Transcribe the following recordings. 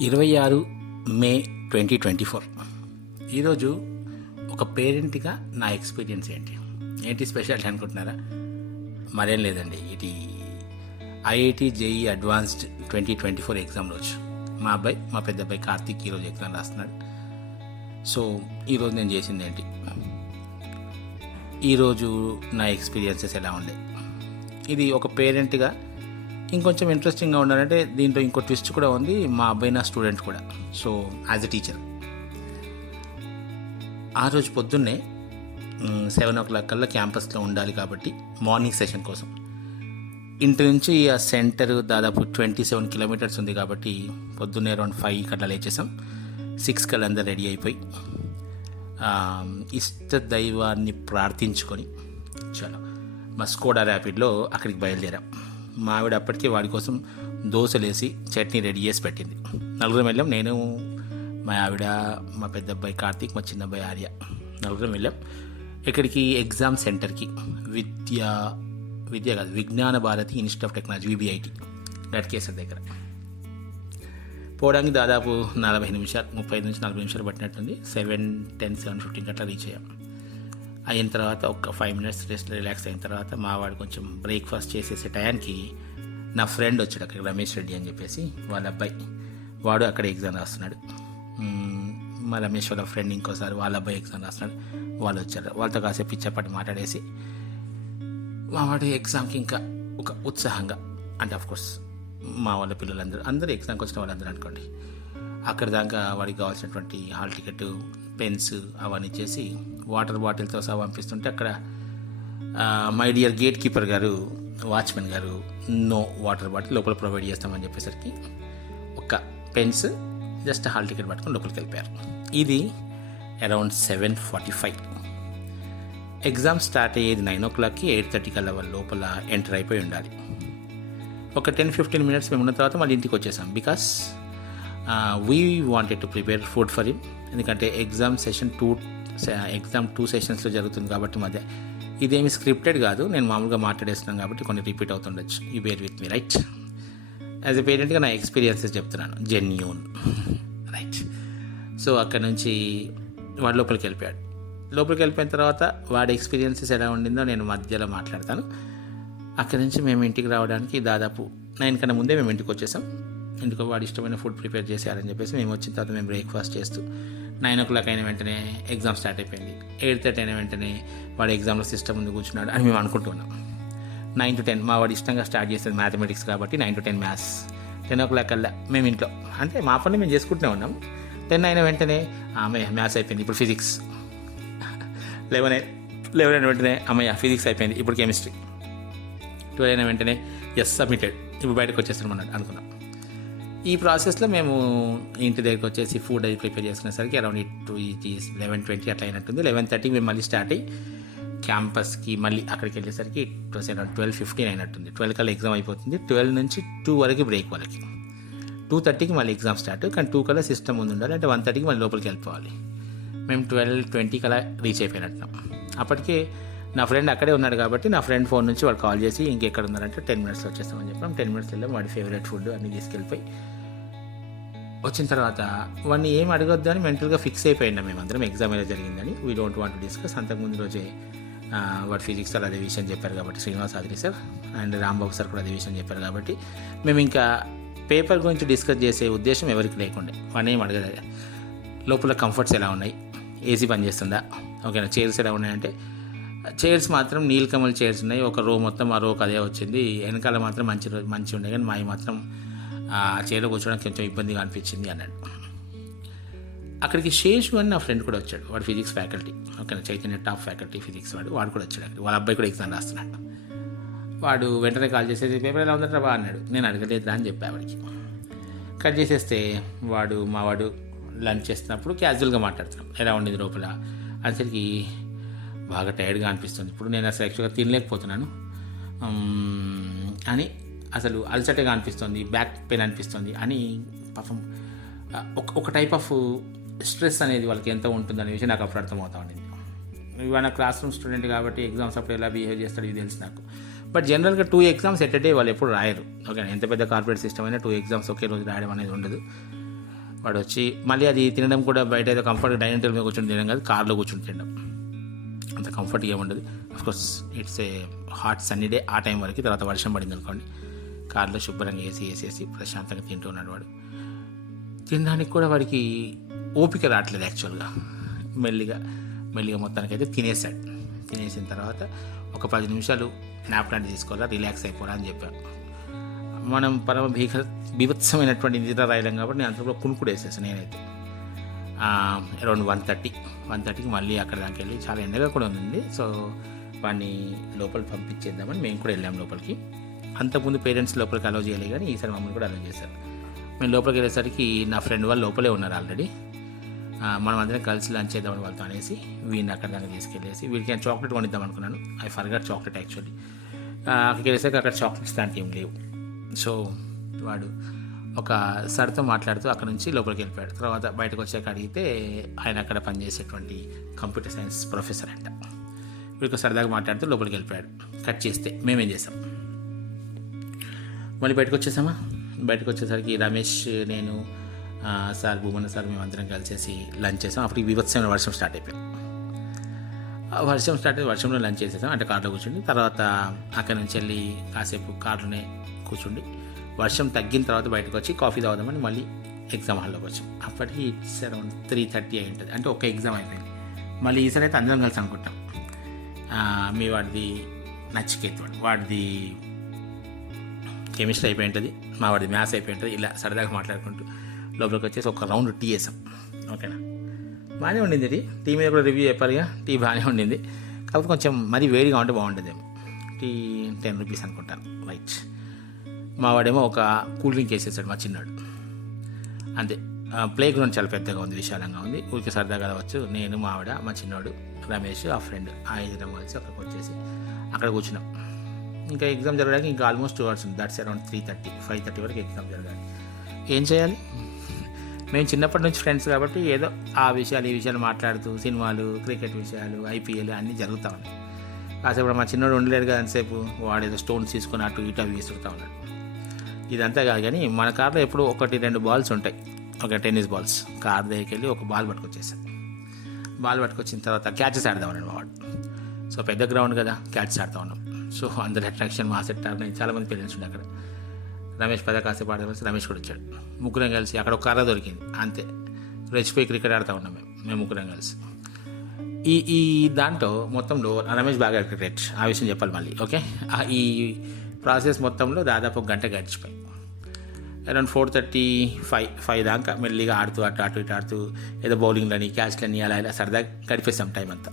26 మే 2024. ఈరోజు ఒక పేరెంట్గా నా ఎక్స్పీరియన్స్ ఏంటి స్పెషాలిటీ అనుకుంటున్నారా? మరేం లేదండి, ఇది ఐఐటి జేఈ అడ్వాన్స్డ్ 2024 ఎగ్జామ్ రోజు మా పెద్ద అబ్బాయి కార్తీక్ ఈరోజు ఎగ్జామ్ రాస్తున్నాడు. సో ఈరోజు నేను చేసింది ఏంటి, ఈరోజు నా ఎక్స్పీరియన్సెస్ ఎలా ఉండే, ఇది ఒక పేరెంట్గా ఇంకొంచెం ఇంట్రెస్టింగ్గా ఉండాలంటే దీంట్లో ఇంకో ట్విస్ట్ కూడా ఉంది. మా అబ్బాయి నా స్టూడెంట్ కూడా. సో యాజ్ ఎ టీచర్ ఆ రోజు పొద్దున్నే 7 కల్లా క్యాంపస్లో ఉండాలి కాబట్టి మార్నింగ్ సెషన్ కోసం ఇంటి నుంచి ఆ సెంటర్ దాదాపు 27 కిలోమీటర్స్ ఉంది కాబట్టి పొద్దున్నే అరౌండ్ 5 కల్లా లేచేసాం. 6 కల్లా అందరూ రెడీ అయిపోయి ఇష్ట దైవాన్ని ప్రార్థించుకొని చాలా మా స్కోడా ర్యాపిడ్లో అక్కడికి బయలుదేరాం. మా ఆవిడ అప్పటికే వాడి కోసం దోశలేసి చట్నీ రెడీ చేసి పెట్టింది. 4 వెళ్ళాం, నేను, మా ఆవిడ, మా పెద్ద అబ్బాయి కార్తీక్, మా చిన్న అబ్బాయి ఆర్య, 4 వెళ్ళాం. ఇక్కడికి ఎగ్జామ్ సెంటర్కి Vignana Bharathi institute of technology VBIT Ghatkesar దగ్గర పోవడానికి దాదాపు 35 నుంచి 40 నిమిషాలు పట్టినట్టుంది. 7:10, 7:15 గట్లా రీచ్ అయ్యాం. అయిన తర్వాత ఒక 5 మినిట్స్ రెస్ట్ రిలాక్స్ అయిన తర్వాత మా వాడు కొంచెం బ్రేక్ఫాస్ట్ చేసేసే టయానికి నా ఫ్రెండ్ వచ్చాడు అక్కడ, రమేష్ రెడ్డి అని చెప్పేసి, వాళ్ళ అబ్బాయి, వాడు అక్కడ ఎగ్జామ్ రాస్తున్నాడు. మా రమేష్ వాళ్ళ ఫ్రెండ్ ఇంకోసారి వాళ్ళ అబ్బాయి ఎగ్జామ్ రాస్తున్నాడు. వాళ్ళు వచ్చారు, వాళ్ళతో కాసేపు పిచ్చపాటి మాట్లాడేసి మా వాడు ఎగ్జామ్కి ఇంకా ఒక ఉత్సాహంగా, అంటే ఆఫ్కోర్స్ మా వాళ్ళ పిల్లలందరూ ఎగ్జామ్కి వచ్చిన వాళ్ళందరూ అనుకోండి, అక్కడ దాకా వాడికి కావాల్సినటువంటి హాల్ టికెట్, పెన్స్ అవన్నీ చేసి వాటర్ బాటిల్తో సహా పంపిస్తుంటే అక్కడ మై డియర్ గేట్ కీపర్ గారు, వాచ్మెన్ గారు, నో వాటర్ బాటిల్ లోపల ప్రొవైడ్ చేస్తామని చెప్పేసరికి ఒక పెన్స్, జస్ట్ హాల్ టికెట్ పట్టుకొని లోపలికి వెళ్ళిపోయారు. ఇది అరౌండ్ 7:45. ఎగ్జామ్ స్టార్ట్ అయ్యేది 9 o'clockకి. 8:30 కల్లా వాళ్ళ లోపల ఎంటర్ అయిపోయి ఉండాలి. ఒక 10-15 మినిట్స్ మేము ఉన్న తర్వాత మళ్ళీ ఇంటికి వచ్చేసాం. Because we wanted to prepare food for him. ఎందుకంటే ఎగ్జామ్ 2 సెషన్స్లో జరుగుతుంది కాబట్టి మధ్య ఇదేమి స్క్రిప్టెడ్ కాదు, నేను మామూలుగా మాట్లాడేస్తున్నాను కాబట్టి కొన్ని రిపీట్ అవుతుండొచ్చు. You bear with me, right? As a పేరెంట్గా నా ఎక్స్పీరియన్సెస్ చెప్తున్నాను, జెన్యూన్, రైట్? సో అక్కడ నుంచి వాడు లోపలికి వెళ్ళిపోయాడు. లోపలికి వెళ్ళిపోయిన తర్వాత వాడి ఎక్స్పీరియన్సెస్ ఎలా ఉండిందో నేను మధ్యలో మాట్లాడతాను. అక్కడి నుంచి మేము ఇంటికి రావడానికి దాదాపు 9 కన్నా ముందే మేము ఇంటికి వచ్చేసాం. ఇంటికి వాడు ఇష్టమైన ఫుడ్ ప్రిపేర్ చేశారని చెప్పేసి మేము వచ్చిన తర్వాత మేము బ్రేక్ఫాస్ట్ చేస్తూ 9 o'clock అయిన వెంటనే ఎగ్జామ్ స్టార్ట్ అయిపోయింది. 8:30 అయిన వెంటనే వాడు ఎగ్జామ్లో సిస్టమ్ ముందు కూర్చున్నాడు అని మేము అనుకుంటున్నాం. 9 to 10 మా వాడు ఇష్టంగా స్టార్ట్ చేసేది మ్యాథమెటిక్స్ కాబట్టి 9 to 10 మ్యాథ్స్. 10 o'clock కల్లా మేము ఇంట్లో, అంటే మా పని మేము చేసుకుంటూనే ఉన్నాం. 10 అయిన వెంటనే మ్యాథ్స్ అయిపోయింది, ఇప్పుడు ఫిజిక్స్. 11 అయిన వెంటనే అమ్మయ్య ఫిజిక్స్ అయిపోయింది, ఇప్పుడు కెమిస్ట్రీ. 12 అయిన వెంటనే ఎస్ సబ్మిటెడ్, ఇప్పుడు బయటకు వచ్చేస్తాం అన్నట్టు అనుకున్నాం. ఈ ప్రాసెస్లో మేము ఇంటి దగ్గరికి వచ్చేసి ఫుడ్ అది ప్రిపేర్ చేసుకునేసరికి అరౌండ్ 11:20 అట్లా అయినట్టుంది. 11:30 మేము మళ్ళీ స్టార్ట్ అయ్యి క్యాంపస్కి మళ్ళీ అక్కడికి వెళ్ళేసరికి ఇట్ వాస్ అరౌండ్ 12:15 అయినట్టుంది. 12 కల్లా ఎగ్జామ్ అయిపోతుంది. 12 నుంచి 2 వరకు బ్రేక్ వాళ్ళకి. 2:30కి మళ్ళీ ఎగ్జామ్ స్టార్ట్, కానీ 2 కల్లా సిస్టమ్ ముందు ఉండాలి, అంటే 1:30కి మళ్ళీ లోపలికి వెళ్ళిపోవాలి. మేము 12:20 కల్లా రీచ్ అయిపోయినట్టున్నాం. అప్పటికే నా ఫ్రెండ్ అక్కడే ఉన్నాడు కాబట్టి నా ఫ్రెండ్ ఫోన్ నుంచి వాడు కాల్ చేసి ఇంకెక్కడ ఉన్నారంటే 10 మినిట్స్లో వచ్చేస్తామని చెప్పాం. 10 మినిట్స్ వెళ్ళాం. వాడి ఫేవరెట్ ఫుడ్ అన్నీ తీసుకెళ్ళిపోయి వచ్చిన తర్వాత వాడిని ఏం అడగొద్దు అని మెంటల్గా ఫిక్స్ అయిపోయినాం మేమందరం, ఎగ్జామ్ ఎలా జరిగిందని. We don't want to discuss. అంతకుముందు రోజే వాడు ఫిజిక్స్ సార్ అదే విషయం చెప్పారు కాబట్టి, Srinivas Adri sir and Rambabu sir కూడా అదే విషయం చెప్పారు కాబట్టి మేము ఇంకా పేపర్ గురించి డిస్కస్ చేసే ఉద్దేశం ఎవరికి లేకుండే. వాడిని ఏం అడగలేదు. లోపల కంఫర్ట్స్ ఎలా ఉన్నాయి, ఏసీ పనిచేస్తుందా, ఓకేనా, చైర్స్ ఎలా ఉన్నాయంటే చైర్స్ మాత్రం నీలకమల్ చైర్స్ ఉన్నాయి. ఒక రో మొత్తం ఆ రోకి అదే వచ్చింది. వెనకాల మాత్రం మంచి ఉన్నాయి, కానీ మావి మాత్రం ఆ చైర్లో కూర్చోడానికి కొంచెం ఇబ్బందిగా అనిపించింది అన్నాడు. అక్కడికి శేషు అని నా ఫ్రెండ్ కూడా వచ్చాడు. వాడు ఫిజిక్స్ ఫ్యాకల్టీ, ఓకేనా, చైతన్య టాప్ ఫ్యాకల్టీ ఫిజిక్స్. వాడు కూడా వచ్చాడు అక్కడికి. వాళ్ళ అబ్బాయి కూడా ఎగ్జామ్ రాస్తున్నాడు. వాడు వెంటనే కాల్ చేసేసి పేపర్ ఎలా ఉందంటే బా అన్నాడు. నేను అడగలేదురా అని చెప్పా వాడికి. కట్ చేసేస్తే మా వాడు లంచ్ చేస్తున్నప్పుడు క్యాజువల్గా మాట్లాడుతున్నాం, ఎలా ఉండింది లోపల అనేసరికి బాగా టైర్డ్గా అనిపిస్తుంది, ఇప్పుడు నేను అసలు యాక్చువల్గా తినలేకపోతున్నాను అని, అసలు అలసటగా అనిపిస్తుంది, బ్యాక్ పెయిన్ అనిపిస్తుంది అని. పాపం ఒక టైప్ ఆఫ్ స్ట్రెస్ అనేది వాళ్ళకి ఎంత ఉంటుందనే విషయం నాకు అప్పుడు అర్థమవుతా ఉండింది. ఇవాళ క్లాస్ రూమ్ స్టూడెంట్ కాబట్టి ఎగ్జామ్స్ అప్పుడు ఎలా బిహేవ్ చేస్తాడు ఇది తెలుసు నాకు. బట్ జనరల్గా 2 ఎగ్జామ్స్ ఎట్ డే వాళ్ళు ఎప్పుడు రాయరు, ఓకే. ఎంత పెద్ద కార్పొరేట్ సిస్టమ్ అయినా 2 ఎగ్జామ్స్ ఒకే రోజు రాయడం అనేది ఉండదు. వాడు వచ్చి మళ్ళీ అది తినడం కూడా బయట ఏదో కంఫర్ట్గా డైనింగ్ టేబుల్ మీద కూర్చొని తినడం కాదు, కార్లో కూర్చొని తినడం. అంత కంఫర్ట్గా ఏముండదు. Of course it's a hot sunny day ఆ టైం వరకు. తర్వాత వర్షం పడింది అనుకోండి, కార్లో శుభ్రంగా వేసేసి ప్రశాంతంగా తింటూ ఉన్నాడు వాడు. తినడానికి కూడా వాడికి ఓపిక రావట్లేదు యాక్చువల్గా. మెల్లిగా మొత్తానికైతే తినేసాడు. తినేసిన తర్వాత ఒక 10 నిమిషాలు నాప్ లాంటి తీసుకోవాలా, రిలాక్స్ అయిపోరా అని చెప్పాను. మనం పరమ బీభత్సమైనటువంటి నిద్ర రాయలేం కాబట్టి నేను అంతలో కునుకుడు వేసేసాను నేనైతే. అరౌండ్ 1:30కి మళ్ళీ అక్కడ దానికి వెళ్ళి, చాలా ఎండగా కూడా ఉంది, సో వాడిని లోపలికి పంపించేద్దామని మేము కూడా వెళ్ళాం లోపలికి. అంతకుముందు పేరెంట్స్ లోపలికి అలౌ చేయాలి, కానీ ఈసారి మమ్మల్ని కూడా అలౌ చేశారు. మేము లోపలికి వెళ్ళేసరికి నా ఫ్రెండ్ వాళ్ళు లోపలే ఉన్నారు ఆల్రెడీ. మనం అందరం కలిసి లంచ్ చేద్దామని వాళ్ళతో అనేసి వీడిని అక్కడ దాన్ని తీసుకెళ్ళేసి, వీడికి నేను చాక్లెట్ కొనిద్దాం అనుకున్నాను. I forgot chocolate actually. అక్కడికి వెళ్ళేసరికి అక్కడ చాక్లెట్స్ దానికి ఏం లేవు. సో వాడు ఒక సార్తో మాట్లాడుతూ అక్కడ నుంచి లోపలికి వెళ్ళిపోయాడు. తర్వాత బయటకు వచ్చాక అడిగితే ఆయన అక్కడ పనిచేసేటువంటి కంప్యూటర్ సైన్స్ ప్రొఫెసర్ అంట. వీడికి సరదాగా మాట్లాడుతూ లోపలికి వెళ్ళిపోయాడు. కట్ చేస్తే మేమేం చేసాం, మళ్ళీ బయటకు వచ్చేసామా. బయటకు వచ్చేసరికి రమేష్, నేను, సార్ భూమన్న సార్ మేమందరం కలిసేసి లంచ్ చేసాం. అప్పటికి వివత్సమైన వర్షం స్టార్ట్ అయిపోయింది. వర్షంలో లంచ్ చేసేసాం, అంటే కార్లో కూర్చుండి. తర్వాత అక్కడి నుంచి వెళ్ళి కాసేపు కార్లోనే కూర్చుండి వర్షం తగ్గిన తర్వాత బయటకు వచ్చి కాఫీ తాగుదామని మళ్ళీ ఎగ్జామ్ హాల్లోకి వచ్చాం. అప్పటికి ఇట్స్ అరౌండ్ 3:30 అయి ఉంటుంది, అంటే ఒక ఎగ్జామ్ అయిపోయింది. మళ్ళీ ఈసారి అయితే అందరం కలిసి అనుకుంటాం. మీ వాడిది నచికేత్, వాడిది కెమిస్ట్రీ అయిపోయి ఉంటుంది, మా వాడిది మ్యాథ్స్ అయిపోయి ఉంటుంది. ఇలా సరదాగా మాట్లాడుకుంటూ లోపలికి వచ్చేసి ఒక రౌండ్ టీ వేసాం. ఓకేనా, బాగానే ఉండింది. టీ మీద కూడా రివ్యూ చెప్పాలిగా. టీ బాగానే ఉండింది, కాకపోతే కొంచెం మరీ వేడిగా ఉంటే బాగుంటుందేమో. టీ 10 రూపీస్ అనుకుంటాను, రైట్. మా వాడేమో ఒక కూల్ డ్రింక్ వేసేసాడు మా చిన్నాడు, అంతే. ప్లే గ్రౌండ్ చాలా పెద్దగా ఉంది, విశాలంగా ఉంది. ఊరికి సరదాగా కావచ్చు. నేను, మా ఆవిడ, మా చిన్నోడు, రమేష్, ఆ ఫ్రెండ్, ఆ 5 కలిసి అక్కడికి వచ్చేసి అక్కడ కూర్చున్నాం. ఇంకా ఎగ్జామ్ జరగడానికి ఇంకా ఆల్మోస్ట్ 2 hours ఉంది. దట్స్ అరౌండ్ 3:30, 5:30 వరకు ఎగ్జామ్ జరగాలి. ఏం చేయాలి, మేము చిన్నప్పటి నుంచి ఫ్రెండ్స్ కాబట్టి ఏదో ఆ విషయాలు ఈ విషయాలు మాట్లాడుతూ సినిమాలు, క్రికెట్ విషయాలు, IPL అన్నీ జరుగుతూ ఉన్నాయి. కాసేపు మా చిన్నోడు ఉండలేడు కదా అంతసేపు, వాడు ఏదో స్టోన్స్ తీసుకొని అటు ఇటు అవి విసురుతూ ఉన్నాడు. ఇదంతా కాదు కానీ మన కార్లో ఎప్పుడు 1-2 బాల్స్ ఉంటాయి, ఒక టెన్నిస్ బాల్స్. కార్ దగ్గరికి వెళ్ళి ఒక బాల్ పట్టుకొచ్చేసాను. బాల్ పట్టుకొచ్చిన తర్వాత క్యాచెస్ ఆడదామన్నాడు మా వాడు. సో పెద్ద గ్రౌండ్ కదా, క్యాచెస్ ఆడుతూ ఉన్నాం. సో అందరి అట్రాక్షన్ మా సెట్ ఆడినాయి. చాలామంది పేరెంట్స్ ఉండే అక్కడ. రమేష్ కాసేపు ఆడదామని రమేష్ కూడా వచ్చాడు. ముగ్గురం కలిసి అక్కడ ఒక కర్ర దొరికింది, అంతే రెచ్చిపోయి క్రికెట్ ఆడుతూ ఉన్నాం మేము ముగ్గురం కలిసి. ఈ దాంట్లో మొత్తంలో రమేష్ బాగా క్రికెట్, ఆ విషయం చెప్పాలి మళ్ళీ. ఓకే, ఈ ప్రాసెస్ మొత్తంలో దాదాపు 1 గంట గడిచిపోయి అరౌండ్ 4:35 దాకా మెల్లిగా ఆడుతూ అటు ఇటు ఆడుతూ ఏదో బౌలింగ్లని, క్యాచ్లని అలా సరదాగా గడిపేస్తాం టైం అంతా.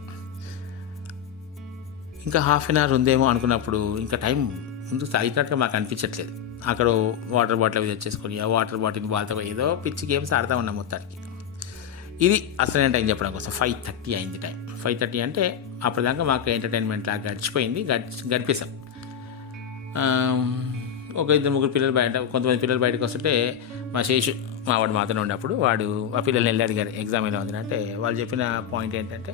ఇంకా 1/2 hour ఉందేమో అనుకున్నప్పుడు ఇంకా టైం ముందు సాగినట్టుగా మాకు అనిపించట్లేదు. అక్కడ వాటర్ బాటిల్ అవి తెచ్చేసుకొని ఆ వాటర్ బాటిల్ బాల్తో ఏదో పిచ్చి గేమ్స్ ఆడుతూ ఉన్నాం మొత్తానికి. ఇది అసలైన టైం చెప్పడం కోసం 5:30 అయింది టైం. 5:30 అంటే అప్పటిదాకా మాకు ఎంటర్టైన్మెంట్ లాగా గడిచిపోయింది, గడిపేసాం. ఒక 2-3 పిల్లలు బయట, కొంతమంది పిల్లలు బయటకు వస్తుంటే మా శేషు, మా వాడు మాతోనే ఉన్నప్పుడు, వాడు ఆ పిల్లల్ని వెళ్ళి అడిగారు ఎగ్జామ్ ఎలా ఉంది అంటే, వాళ్ళు చెప్పిన పాయింట్ ఏంటంటే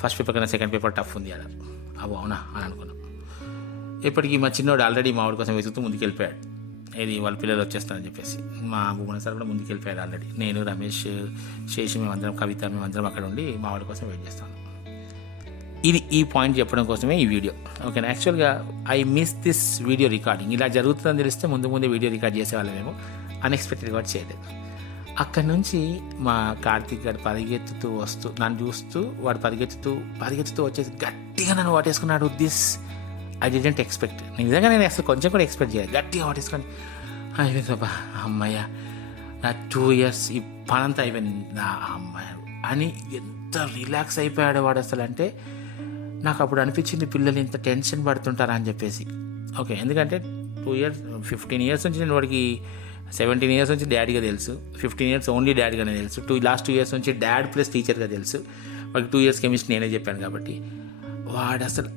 ఫస్ట్ పేపర్ కన్నా సెకండ్ పేపర్ టఫ్ ఉంది అన్నారు. అవు అవునా అని అనుకున్నాం. ఇప్పటికీ మా చిన్నోడు ఆల్రెడీ మా వాడి కోసం వెతుకుతూ ముందుకు వెళ్ళిపోయాడు. ఏది వాళ్ళ పిల్లలు వచ్చేస్తారని చెప్పేసి. మా భూమన సార్ కూడా ముందుకు వెళ్ళిపోయాడు ఆల్రెడీ. నేను, రమేష్, శేషు, మేమందరం, కవిత, మేమందరం అక్కడ ఉండి మా వాడి కోసం వెయిట్ చేస్తాను. ఈ పాయింట్ చెప్పడం కోసమే ఈ వీడియో. ఓకేనా, యాక్చువల్గా I miss this video recording. ఇలా జరుగుతుందని తెలిస్తే ముందే వీడియో రికార్డ్ చేసేవాళ్ళమేమో, అన్ఎక్స్పెక్టెడ్గా కూడా చేయలేదు. అక్కడ నుంచి మా కార్తీక్ గారు పరిగెత్తుతూ వస్తూ నన్ను చూస్తూ, వాడు పరిగెత్తుతూ వచ్చేసి గట్టిగా నన్ను వాటేసుకున్నాడు. This I didn't expect. నిజంగా నేను అసలు కొంచెం కూడా ఎక్స్పెక్ట్ చేయాలి. గట్టిగా వాటేసుకొని అయిపోయింది, అమ్మయ్య నా 2 years ఈ పనంతా అయిపోయింది నా అమ్మాయి అని ఎంత రిలాక్స్ అయిపోయాడు వాడు అసలు. అంటే నాకు అప్పుడు అనిపించింది పిల్లలు ఇంత టెన్షన్ పడుతుంటారా అని చెప్పేసి. ఓకే, ఎందుకంటే 2 years 15 years నుంచి నేను వాడికి 17 years నుంచి డాడీగా తెలుసు, 15 years ఓన్లీ డాడీగానే తెలుసు, లాస్ట్ 2 years నుంచి డాడ్ ప్లస్ టీచర్గా తెలుసు. వాడికి 2 years కెమిస్ట్రీ నేనే చెప్పాను కాబట్టి వాడు అసలు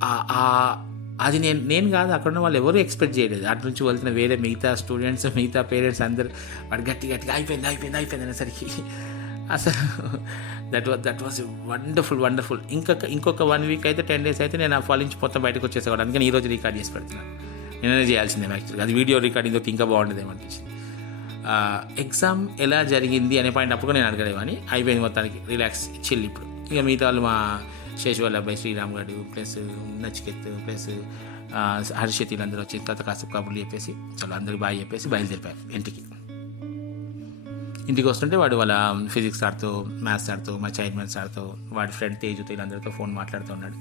అది నేను కాదు, అక్కడ ఉన్న వాళ్ళు ఎవరు ఎక్స్పెక్ట్ చేయలేదు. అటు నుంచి వెళ్తున్న వేరే మిగతా స్టూడెంట్స్, మిగతా పేరెంట్స్ అందరు వాడు గట్టిగా అయిపోయింది అనేసరికి అసలు దట్ వాజ్ వండర్ఫుల్. ఇంకొక 1 week అయితే 10 days అయితే నేను ఆ ఫాల్ నుంచి మొత్తం బయటకు వచ్చేసేవాడు. అందుకని ఈరోజు రికార్డ్ చేసి పెడుతున్నాను. నేనే చేయాల్సిందే యాక్చువల్గా. అది వీడియో రికార్డింగ్ ఇంకా బాగుంటుంది ఏమనిపించింది. ఎగ్జామ్ ఎలా జరిగింది అనే పాయింట్ అప్పుడు నేను అడగలేవు అని అయిపోయింది, మొత్తానికి రిలాక్స్ చిల్లి. ఇప్పుడు ఇక మిగతా వాళ్ళు మా శేషు వాళ్ళ అబ్బాయి శ్రీరామ్ గడు ప్లస్ నచికేత్ ప్లస్ హర్షిత్ వీళ్ళందరూ వచ్చి తర్వాత కాసేపు కబుర్లు చెప్పేసి చాలా అందరికి బాగా చెప్పేసి బయలుదేరిపోయారు ఇంటికి వస్తుంటే వాడు వాళ్ళ ఫిజిక్స్ సార్తో, మ్యాథ్స్ సార్తో, మా చైర్మన్ సార్తో, వాడి ఫ్రెండ్ తేజుతో వీళ్ళందరితో ఫోన్ మాట్లాడుతున్నాడు.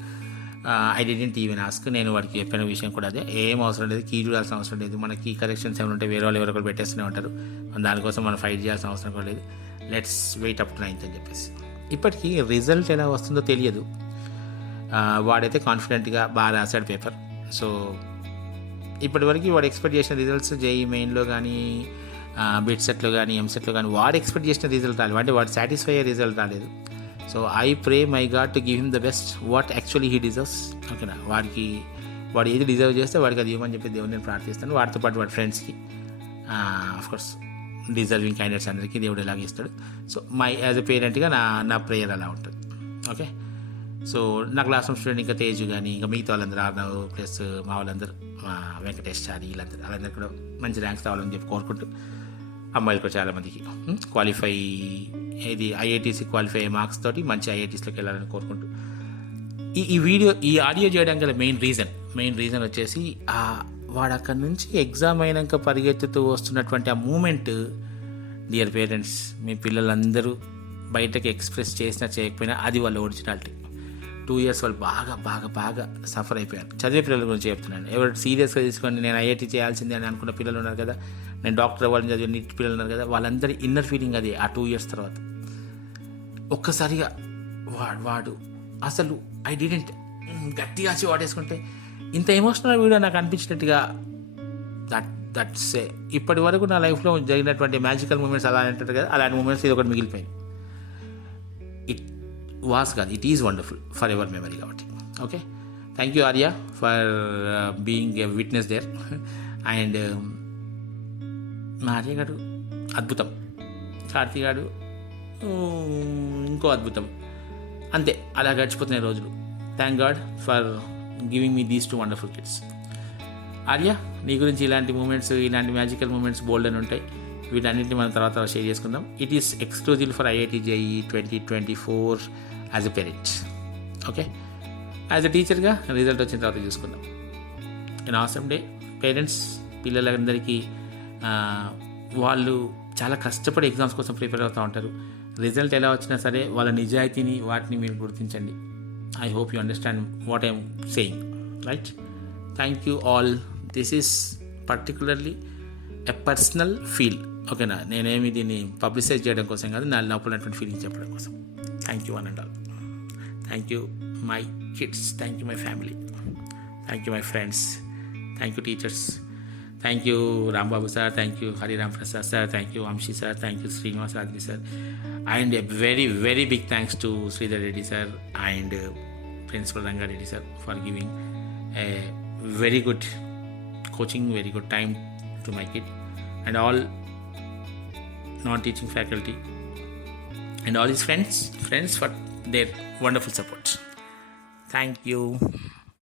I didn't even ask. నేను వాడికి చెప్పిన విషయం కూడా అదే, ఏం అవసరం లేదు, కీ చూడాల్సిన అవసరం లేదు, మన కీ కరెక్షన్స్ ఏమైనా ఉంటే వేరే వాళ్ళు ఎవరొకరు పెట్టేస్తూనే ఉంటారు, దానికోసం మనం ఫైట్ చేయాల్సిన అవసరం కూడా లేదు, let's wait up to 9th అని చెప్పేసి. ఇప్పటికీ రిజల్ట్ ఎలా వస్తుందో తెలియదు. వాడైతే కాన్ఫిడెంట్గా బాగా రాశాడు పేపర్. సో ఇప్పటివరకు వాడు ఎక్స్పెక్ట్ చేసిన రిజల్ట్స్ జేఈ మెయిన్లో కానీ, బిట్ సెట్లో కానీ, ఎంసెట్లో కానీ వాడు ఎక్స్పెక్ట్ చేసిన రిజల్ట్ రాలేదు, అంటే వాడు సాటిస్ఫై అయ్యే రిజల్ట్ రాలేదు. So I pray my God to give him the best what actually he deserves. ఓకేనా, వాడు ఏది డిజర్వ్ చేస్తే వాడికి అది ఇవ్వమని చెప్పి దేవుడు నేను ప్రార్థిస్తాను. వాడితో పాటు వాడి ఫ్రెండ్స్కి, ఆఫ్కోర్స్ డిజర్వింగ్ క్యాండిడేట్స్ అందరికీ దేవుడు ఎలాగ ఇస్తాడు. సో యాజ్ ఎ పేరెంట్గా నా ప్రేయర్ అలా ఉంటుంది. ఓకే, సో నా క్లాస్ రూమ్ స్టూడెంట్ ఇంకా తేజు కానీ ఇంకా మిగతా వాళ్ళందరూ ఆర్నవ్ ప్లస్ మా వాళ్ళందరూ, మా వెంకటేష్ చారి వాళ్ళందరూ కూడా మంచి ర్యాంక్స్ రావాలని చెప్పి కోరుకుంటూ, అమ్మాయిలు కూడా చాలామందికి క్వాలిఫై ఐఐటీసీ క్వాలిఫై అయ్యే మార్క్స్ తోటి మంచి ఐఐటీస్లోకి వెళ్ళాలని కోరుకుంటూ ఈ ఆడియో చేయడానికి గల మెయిన్ రీజన్ వచ్చేసి వాడు అక్కడి నుంచి ఎగ్జామ్ అయినాక పరిగెత్తుతూ వస్తున్నటువంటి ఆ మూమెంట్. డియర్ పేరెంట్స్, మీ పిల్లలందరూ బయటకి ఎక్స్ప్రెస్ చేసినా చేయకపోయినా అది వాళ్ళ ఒరిజినాలిటీ. 2 years వాళ్ళు బాగా సఫర్ అయిపోయారు. చదివే పిల్లల గురించి చెప్తున్నాను. ఎవరు సీరియస్గా తీసుకొని నేను ఐఐటీ చేయాల్సిందే అని అనుకున్న పిల్లలు ఉన్నారు కదా, నేను డాక్టర్ అవ్వాలని చదివే నీట్ పిల్లలు ఉన్నారు కదా, వాళ్ళందరి ఇన్నర్ ఫీలింగ్ అది. ఆ 2 years తర్వాత ఒక్కసారిగా వాడు అసలు ఐ డిడెంట్ గట్టిగా వాడేసుకుంటే ఇంత ఎమోషనల్ వీడియో నాకు అనిపించినట్టుగా దట్స్ ఇప్పటి వరకు నా లైఫ్లో జరిగినటువంటి మ్యాజికల్ మూమెంట్స్ అలా అంటారు కదా, అలాంటి మూమెంట్స్ ఇది ఒకటి మిగిలిపోయింది. It is wonderful for ever memory కాబట్టి. Okay, thank you Arya for being a witness there. And మా ఆర్య గారు అద్భుతం, కార్తీ గారు ఇంకో అద్భుతం. అంతే, అలా గడిచిపోతున్నాయి రోజులు. Thank God for giving me these 2 wonderful kids. Arya, నీ గురించి ఇలాంటి మూమెంట్స్, ఇలాంటి మ్యాజికల్ మూమెంట్స్ బోల్డ్ అని ఉంటాయి. వీటన్నింటినీ మనం తర్వాత షేర్ చేసుకుందాం. It is exclusive for IIT JEE 2024 as a parent. Okay, as a టీచర్గా రిజల్ట్ వచ్చిన తర్వాత చూసుకుందాం. In awesome day. పేరెంట్స్, పిల్లలందరికీ వాళ్ళు చాలా కష్టపడి ఎగ్జామ్స్ కోసం ప్రిపేర్ అవుతూ ఉంటారు. రిజల్ట్ ఎలా వచ్చినా సరే వాళ్ళ నిజాయితీని వాటిని మీరు గుర్తించండి. I hope you understand what I'm saying, right? Thank you all. This is particularly a personal feel. ఓకేనా, నేనేమి దీన్ని పబ్లిసైజ్ చేయడం కోసం కాదు, నా లోపల ఉన్నటువంటి ఫీలింగ్ చెప్పడం కోసం. Thank you one and all. Thank you my kids, thank you my family, thank you my friends, thank you teachers, thank you Rambabu sir, thank you Hariram Prasad sir, thank you Vamsi sir, thank you Srinivas Raju sir, and a very very big thanks to Sridhar Reddy sir and principal Rangareddy sir for giving a very good coaching, very good time to my kid, and all non-teaching faculty and all his friends for their wonderful support. Thank you.